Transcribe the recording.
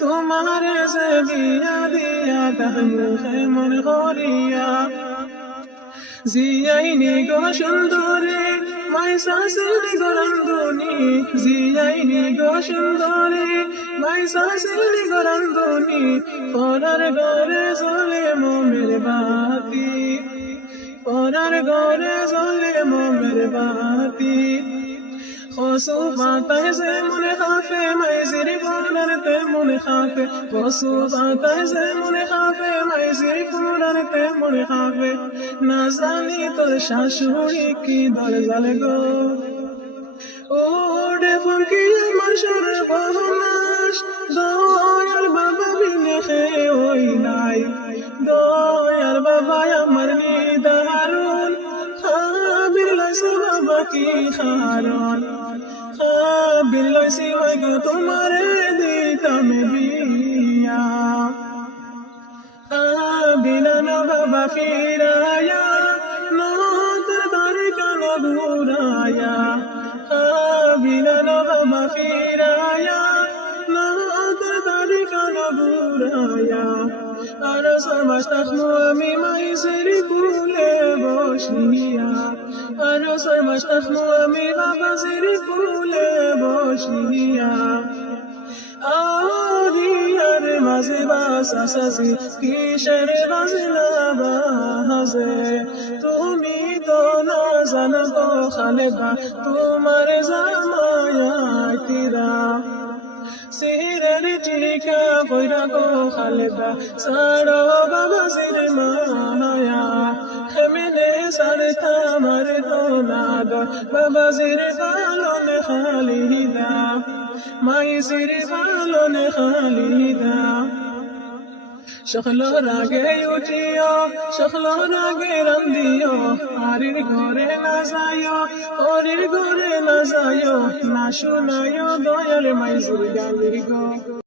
তোমার যে বিয়া দিয়া তাহ মুখে মনে করিয়া জিয়াইনি গো সুন্দরী, মাই সাসিনি গো রন্দুনি জিয়াইনি গো সুন্দরী, মাই সাসিনি গো রন্দুনি পরার ঘরে জ্বলে মোমের বাতি, পরার ঘরে জ্বলে মোমের বাতি। খসু বাতায় সে খাফে মাইজির পুরার তে খাফে খসু বাতায় সে খাফে মাইজির পুরার তে খাফে না জানি তোর শাশুড়ি কি দল জালে গো ও ডেফুন কি আমার সুর বহুনাশ দয়াল বাবা বিনে খে ওই নাই দয়াল বাবা আমার নিদারুন খাবির লাইছে বাবা কি খারণ গো তোমারে দিতাম বিয়া বিনানো বাবা ফিরায়া নতর দারে কান ঘুরায়া বিনানো বাবা ফিরায়া নতর দারে কান ঘুরায়া Arasama shtachnu ma yiseri kule boshniya Arasama shtachnu amima bazeri kule boshniya Ağrıyar mazi basa sasi Kişer bazila bahaze Tumi to nazan ko khaleba Tumar zamaya তোমার জামায়া তিরা সিরের টিকা কইরা গো খালেদা, সাড়ো বাবা সির মায়া খেমিনে সারে থামার দোনাদ বাবা সির পালন খালিদা, মাই সির পালন খালিদা। সকল রাগে উঠিও সকল রাগে রান্দিও আরির ঘরে না যাইও ওরির ঘরে না যাইও না শুনাইও দয়াল মাইজুর গালির গো